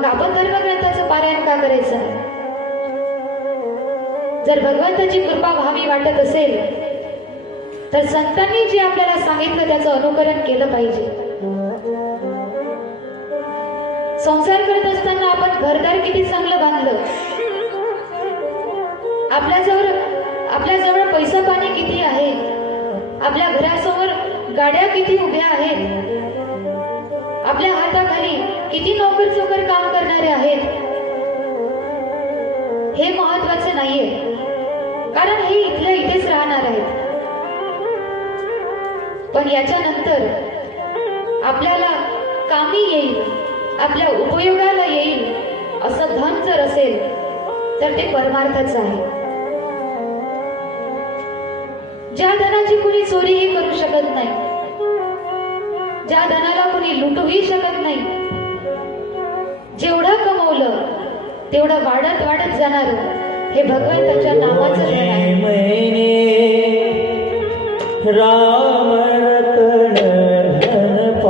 मग आपण धर्मग्रंथाचं पारायण का करायचं? जर भगवंताची कृपा व्हावी वाटत असेल तर संतांनी जे आपल्याला सांगितलं त्याचं अनुकरण केलं पाहिजे. संसार करत असताना आपण घरदार किती चांगलं बांधलं, आपल्याजवळ पैसा पाणी किती आहे, आपल्या घरासमोर गाड्या किती उभ्या आहेत, आपल्या हाताखाली किती नोकर चोकर काम करणारे आहेत, हे महत्वाचं नाहीये, कारण हे इथल्या इथेच राहणार आहेत. पण याच्यानंतर आपल्याला कामी येईल, आपल्या उपयोगाला येईल असं धन जर असेल तर ते परमार्थच आहे. ज्या धनाची कुणी चोरीही करू शकत नाही, ज्या धनाला कुणी लुटूही शकत नाही, जेवढं कमवलं तेवढं वाढत वाढत जाणार हे भगवंताच्या नामाचं धन आहे. राम